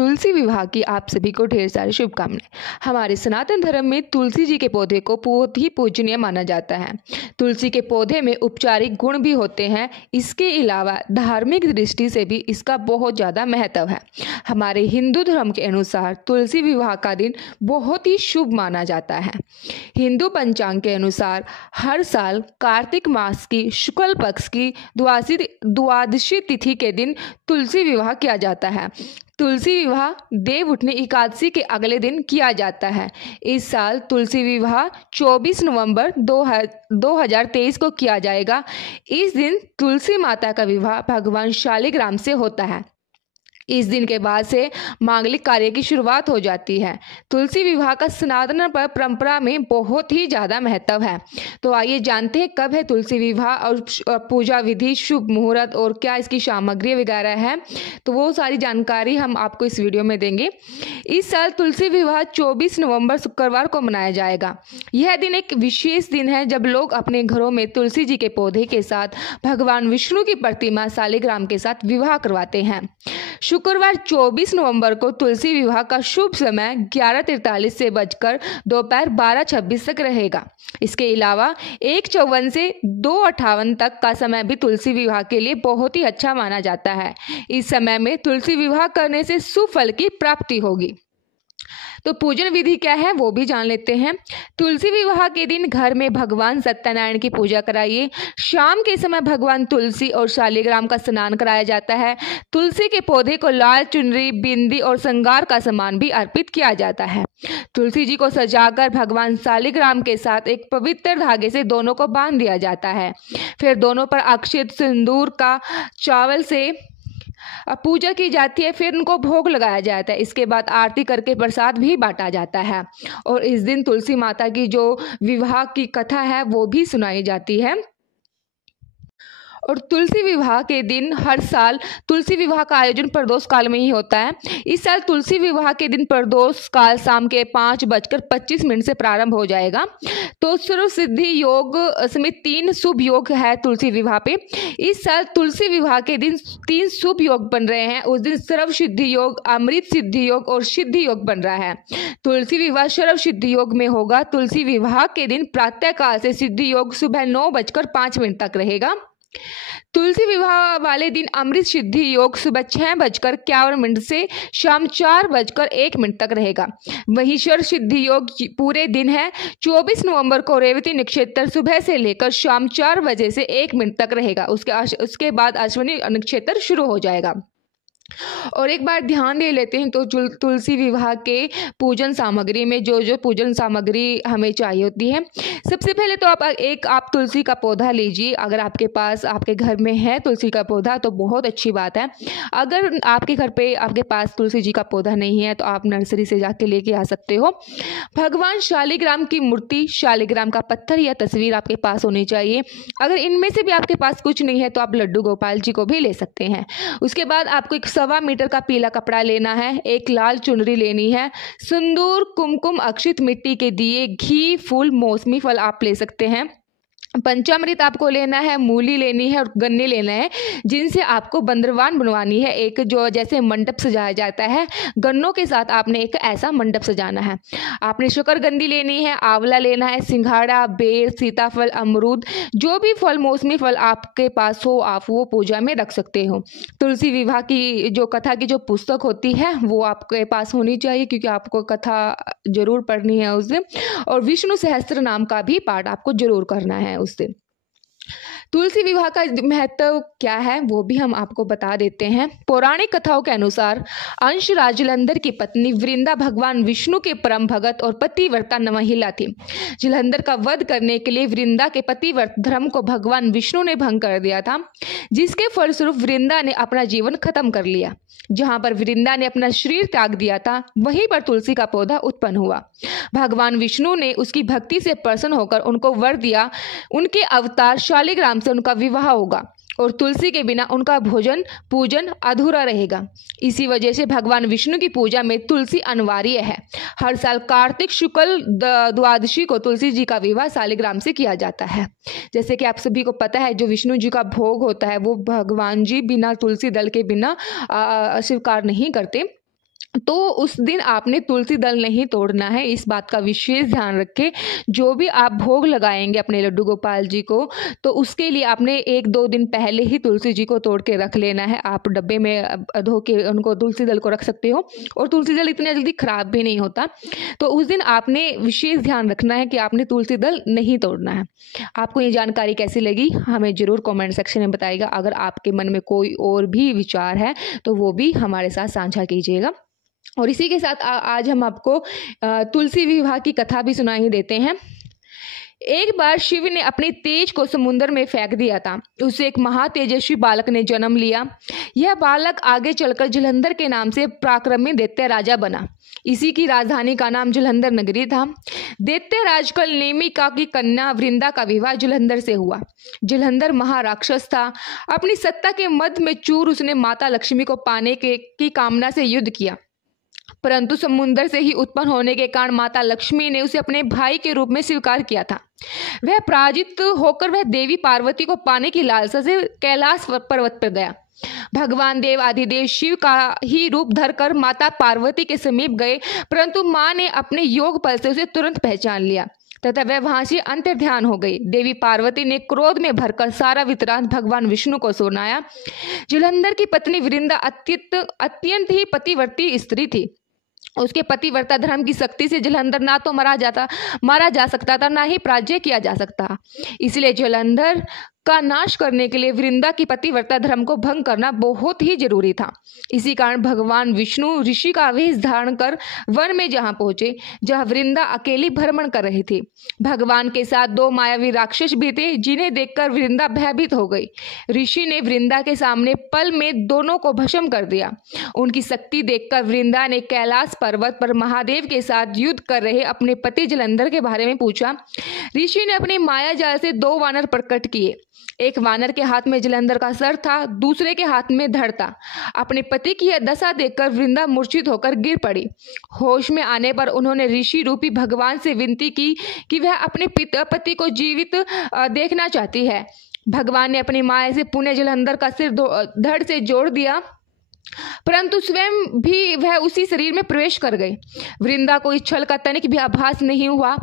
तुलसी विवाह की आप सभी को ढेर सारी शुभकामनाएं। हमारे सनातन धर्म में तुलसी जी के पौधे को बहुत ही पूजनीय माना जाता है। तुलसी के पौधे में उपचारिक गुण भी होते हैं। इसके अलावा धार्मिक दृष्टि से भी इसका बहुत ज़्यादा महत्व है। हमारे हिंदू धर्म के अनुसार तुलसी विवाह का दिन बहुत ही शुभ माना जाता है। हिंदू पंचांग के अनुसार हर साल कार्तिक मास की शुक्ल पक्ष की द्वादशी तिथि के दिन तुलसी विवाह किया जाता है। तुलसी विवाह देव उठनी एकादशी के अगले दिन किया जाता है। इस साल तुलसी विवाह 24 नवंबर 2023 को किया जाएगा। इस दिन तुलसी माता का विवाह भगवान शालिग्राम से होता है। इस दिन के बाद से मांगलिक कार्य की शुरुआत हो जाती है। तुलसी विवाह का सनातन परंपरा में बहुत ही ज़्यादा महत्व है। तो आइए जानते हैं कब है तुलसी विवाह और पूजा विधि, शुभ मुहूर्त और क्या इसकी सामग्री वगैरह है। तो वो सारी जानकारी हम आपको इस वीडियो में देंगे। इस साल तुलसी विवाह 24 नवंबर शुक्रवार को मनाया जाएगा। यह दिन एक विशेष दिन है जब लोग अपने घरों में तुलसी जी के पौधे के साथ भगवान विष्णु की प्रतिमा शालिग्राम के साथ विवाह करवाते हैं। शुक्रवार 24 नवंबर को तुलसी विवाह का शुभ समय 11:43 से बजकर दोपहर 12:26 तक रहेगा। इसके अलावा 1:54 से 2:58 तक का समय भी तुलसी विवाह के लिए बहुत ही अच्छा माना जाता है। इस समय में तुलसी विवाह करने से शुभ फल की प्राप्ति होगी। तो पूजन विधि क्या है वो भी जान लेते हैं। तुलसी विवाह के दिन घर में भगवान सत्यनारायण की पूजा कराइए। शाम के समय भगवान तुलसी और शालिग्राम का स्नान कराया जाता है। तुलसी के पौधे को लाल चुनरी, बिंदी और श्रृंगार का सामान भी अर्पित किया जाता है। तुलसी जी को सजाकर भगवान शालिग्राम के साथ एक पवित्र धागे से दोनों को बांध दिया जाता है। फिर दोनों पर अक्षत सिंदूर का चावल से पूजा की जाती है। फिर उनको भोग लगाया जाता है। इसके बाद आरती करके प्रसाद भी बांटा जाता है और इस दिन तुलसी माता की जो विवाह की कथा है वो भी सुनाई जाती है। और तुलसी विवाह के दिन हर साल तुलसी विवाह का आयोजन प्रदोष काल में ही होता है। इस साल तुलसी विवाह के दिन प्रदोष काल शाम के 5:25 से प्रारंभ हो जाएगा। तो सर्व सिद्धि योग समेत 3 शुभ योग है तुलसी विवाह पे। इस साल तुलसी विवाह के दिन 3 शुभ योग बन रहे हैं। उस दिन सर्व सिद्धि योग, अमृत सिद्धि योग और सिद्धि योग बन रहा है। तुलसी विवाह सर्व सिद्धि योग में होगा। तुलसी विवाह के दिन प्रातः काल से सिद्धि योग सुबह 9:05 तक रहेगा। तुलसी विवाह वाले दिन अमृत सिद्धि योग सुबह 6:51 से शाम 4:01 तक रहेगा। वहीं सर्व सिद्धि योग पूरे दिन है। 24 नवंबर को रेवती नक्षत्र सुबह से लेकर शाम 4 बजे से 1 मिनट तक रहेगा। उसके बाद अश्विनी नक्षत्र शुरू हो जाएगा। और एक बार ध्यान दे लेते हैं तो तुलसी विवाह के पूजन सामग्री में जो पूजन सामग्री हमें चाहिए होती है। सबसे पहले तो आप तुलसी का पौधा लीजिए। अगर आपके पास आपके घर में है तुलसी का पौधा तो बहुत अच्छी बात है। अगर आपके घर पे आपके पास तुलसी जी का पौधा नहीं है तो आप नर्सरी से जाके लेके आ सकते हो। भगवान शालिग्राम की मूर्ति, शालिग्राम का पत्थर या तस्वीर आपके पास होनी चाहिए। अगर इनमें से भी आपके पास कुछ नहीं है तो आप लड्डू गोपाल जी को भी ले सकते हैं। उसके बाद आपको 1.25 मीटर का पीला कपड़ा लेना है। एक लाल चुनरी लेनी है। सिंदूर, कुमकुम, अक्षत, मिट्टी के दिए, घी, फूल, मौसमी फल आप ले सकते हैं। पंचामृत आपको लेना है, मूली लेनी है और गन्ने लेना है जिनसे आपको बंदरवान बनवानी है। एक जो जैसे मंडप सजाया जाता है, गन्नों के साथ आपने एक ऐसा मंडप सजाना है। आपने शकरकंदी लेनी है, आंवला लेना है, सिंघाड़ा, बेर, सीताफल, अमरूद, जो भी फल मौसमी फल आपके पास हो आप वो पूजा में रख सकते हो। तुलसी विवाह की जो कथा की जो पुस्तक होती है वो आपके पास होनी चाहिए क्योंकि आपको कथा जरूर पढ़नी है उस दिन। और विष्णु सहस्त्र नाम का भी पाठ आपको जरूर करना है उस दिन। तुलसी विवाह का महत्व क्या है वो भी हम आपको बता देते हैं। पौराणिक कथाओं के अनुसार अंशराज जलंधर की पत्नी वृंदा भगवान विष्णु के परम भगत और पतिव्रता महिला थी। जलंधर का वध करने के लिए वृंदा के पतिव्रत धर्म को भगवान विष्णु ने भंग कर दिया था, जिसके फलस्वरूप वृंदा ने अपना जीवन खत्म कर लिया। जहां पर वृंदा ने अपना शरीर त्याग दिया था वहीं पर तुलसी का पौधा उत्पन्न हुआ। भगवान विष्णु ने उसकी भक्ति से प्रसन्न होकर उनको वर दिया, उनके अवतार शालिग्राम से उनका विवाह होगा और तुलसी के बिना उनका भोजन पूजन अधूरा रहेगा। इसी वजह से भगवान विष्णु की पूजा में तुलसी अनिवार्य है। हर साल कार्तिक शुक्ल द्वादशी को तुलसी जी का विवाह शालिग्राम से किया जाता है। जैसे कि आप सभी को पता है जो विष्णु जी का भोग होता है वो भगवान जी बिना तुलसी दल के बिना स्वीकार नहीं करते। तो उस दिन आपने तुलसी दल नहीं तोड़ना है, इस बात का विशेष ध्यान रखें। जो भी आप भोग लगाएंगे अपने लड्डू गोपाल जी को, तो उसके लिए आपने 1-2 दिन पहले ही तुलसी जी को तोड़ के रख लेना है। आप डब्बे में धो के उनको तुलसी दल को रख सकते हो, और तुलसी दल इतना जल्दी खराब भी नहीं होता। तो उस दिन आपने विशेष ध्यान रखना है कि आपने तुलसी दल नहीं तोड़ना है। आपको ये जानकारी कैसी लगी हमें ज़रूर कमेंट सेक्शन में बताइएगा। अगर आपके मन में कोई और भी विचार है तो वो भी हमारे साथ साझा कीजिएगा। और इसी के साथ आज हम आपको तुलसी विवाह की कथा भी सुनाई देते हैं। एक बार शिव ने अपने तेज को समुद्र में फेंक दिया था। उसे एक महातेजस्वी बालक ने जन्म लिया। यह बालक आगे चलकर जलंधर के नाम से पराक्रमी दैत्य राजा बना। इसी की राजधानी का नाम जलंधर नगरी था। दैत्य राजकल नेमिका की कन्या वृंदा का विवाह जलंधर से हुआ। जलंधर महाराक्षस था। अपनी सत्ता के मद में चूर उसने माता लक्ष्मी को पाने की कामना से युद्ध किया, परंतु समुद्र से ही उत्पन्न होने के कारण माता लक्ष्मी ने उसे अपने भाई के रूप में स्वीकार किया था। वह पराजित होकर वह देवी पार्वती को पाने की लालसा से कैलाश पर्वत पर गया। भगवान देव आदिदेव शिव का ही रूप धरकर माता पार्वती के समीप गए, परंतु मां ने अपने योग बल से उसे तुरंत पहचान लिया तथा वह वहां से अंतर्ध्यान हो गई। देवी पार्वती ने क्रोध में भरकर सारा वृत्तांत भगवान विष्णु को सुनाया। जलंधर की पत्नी वृंदा अत्यंत ही पतिव्रती स्त्री थी। उसके पतिव्रता धर्म की शक्ति से जलंधर ना तो मारा जा सकता था, ना ही पराजय किया जा सकता। इसलिए जलंधर का नाश करने के लिए वृंदा की पतिव्रता धर्म को भंग करना बहुत ही जरूरी था। इसी कारण भगवान विष्णु ऋषि का वेश धारण कर वन में जहां पहुंचे, जहां वृंदा अकेली भ्रमण कर रही थी। भगवान के साथ 2 मायावी राक्षस भी थे, जिन्हें देखकर वृंदा भयभीत हो गई। ऋषि ने वृंदा के सामने पल में दोनों को भस्म कर दिया। उनकी शक्ति देखकर वृंदा ने कैलाश पर्वत पर महादेव के साथ युद्ध कर रहे अपने पति जलंधर के बारे में पूछा। ऋषि ने अपने माया जाल से 2 वानर प्रकट किए। एक वानर के हाथ में जलंधर का सर था, दूसरे के हाथ में धड़ था। अपने पति की यह दशा देखकर वृंदा मूर्छित होकर गिर पड़ी। होश में आने पर उन्होंने ऋषि रूपी भगवान से विनती की कि वह अपने पति को जीवित देखना चाहती है। भगवान ने अपनी माया से पुनः जलंधर का सिर धड़ से जोड़ दिया, परंतु स्वयं भी वह उसी शरीर में प्रवेश कर गए। वृंदा को इस छल का तनिक भी आभास नहीं हुआ।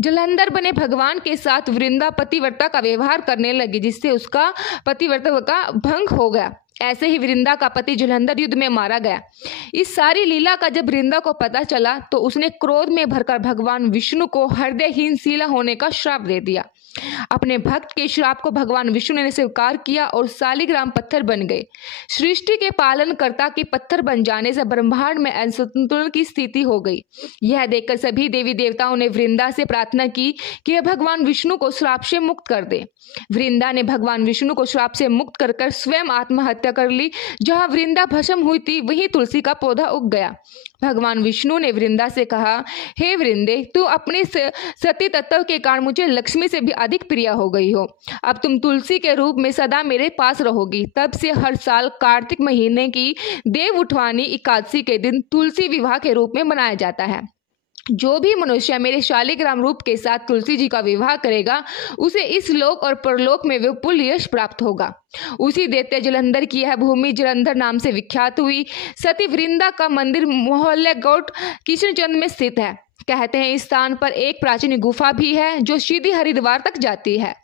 जलंधर बने भगवान के साथ वृंदा पतिव्रता का व्यवहार करने लगी, जिससे उसका पतिव्रता का भंग हो गया। ऐसे ही वृंदा का पति जलंधर युद्ध में मारा गया। इस सारी लीला का जब वृंदा को पता चला तो उसने क्रोध में भरकर भगवान विष्णु को हृदयहीन शीला होने का श्राप दे दिया। अपने भक्त के श्राप को भगवान विष्णु ने स्वीकार किया और शालिग्राम पत्थर बन गए। सृष्टि के पालनकर्ता के पत्थर बन जाने से ब्रह्मांड में असंतुलन की स्थिति हो गई। यह देखकर सभी देवी देवताओं ने वृंदा से प्रार्थना की कि वह भगवान विष्णु को श्राप से मुक्त कर दे। वृंदा ने भगवान विष्णु को श्राप से मुक्त कर स्वयं आत्महत्या कर ली। जहां वृंदा भस्म हुई थी वहीं तुलसी का पौधा उग गया। भगवान विष्णु ने वृंदा से कहा, हे वृंदे, तू अपने सती तत्व के कारण मुझे लक्ष्मी से भी अधिक प्रिय हो गई हो। अब तुम तुलसी के रूप में सदा मेरे पास रहोगी। तब से हर साल कार्तिक महीने की देव उठवानी एकादशी के दिन तुलसी विवाह के रूप में मनाया जाता है। जो भी मनुष्य मेरे शालिग्राम रूप के साथ तुलसी जी का विवाह करेगा, उसे इस लोक और परलोक में विपुल यश प्राप्त होगा। उसी दैत्य जलंधर की यह भूमि जलंधर नाम से विख्यात हुई। सती वृंदा का मंदिर मोहल्ले गौट किशनचंद में स्थित है। कहते हैं इस स्थान पर एक प्राचीन गुफा भी है जो सीधी हरिद्वार तक जाती है।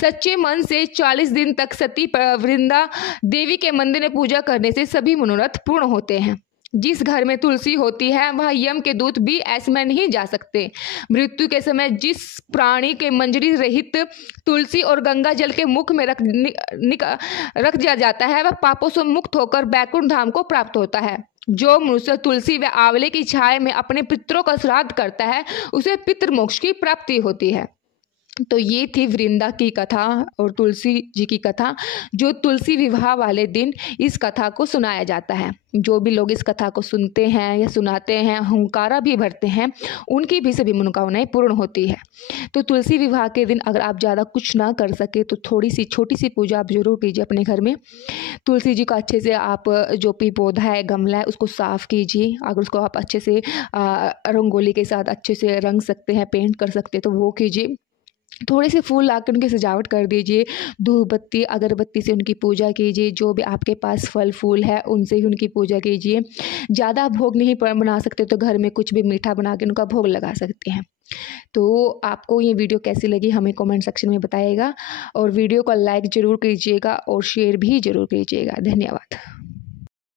सच्चे मन से 40 दिन तक सती वृंदा देवी के मंदिर में पूजा करने से सभी मनोरथ पूर्ण होते हैं। जिस घर में तुलसी होती है वह यम के दूत भी ऐसे में नहीं जा सकते। मृत्यु के समय जिस प्राणी के मंजरी रहित तुलसी और गंगा जल के मुख में रख दिया जाता है, वह पापों से मुक्त होकर बैकुंठ धाम को प्राप्त होता है। जो मनुष्य तुलसी व आंवले की छाया में अपने पितरों का श्राद्ध करता है, उसे पितृमोक्ष की प्राप्ति होती है। तो ये थी वृंदा की कथा और तुलसी जी की कथा, जो तुलसी विवाह वाले दिन इस कथा को सुनाया जाता है। जो भी लोग इस कथा को सुनते हैं या सुनाते हैं, हुंकारा भी भरते हैं, उनकी भी सभी मनोकामनाएं पूर्ण होती है। तो तुलसी विवाह के दिन अगर आप ज़्यादा कुछ ना कर सके तो थोड़ी सी छोटी सी पूजा आप जरूर कीजिए अपने घर में। तुलसी जी को अच्छे से आप जो भी पौधा है, गमला है, उसको साफ़ कीजिए। अगर उसको आप अच्छे से रंगोली के साथ अच्छे से रंग सकते हैं, पेंट कर सकते हैं तो वो कीजिए। थोड़े से फूल लाकर उनकी सजावट कर दीजिए। धूप बत्ती अगरबत्ती से उनकी पूजा कीजिए। जो भी आपके पास फल फूल है उनसे ही उनकी पूजा कीजिए। ज़्यादा भोग नहीं बना सकते तो घर में कुछ भी मीठा बना के उनका भोग लगा सकते हैं। तो आपको ये वीडियो कैसी लगी हमें कमेंट सेक्शन में बताइएगा, और वीडियो को लाइक ज़रूर कीजिएगा और शेयर भी ज़रूर कीजिएगा। धन्यवाद।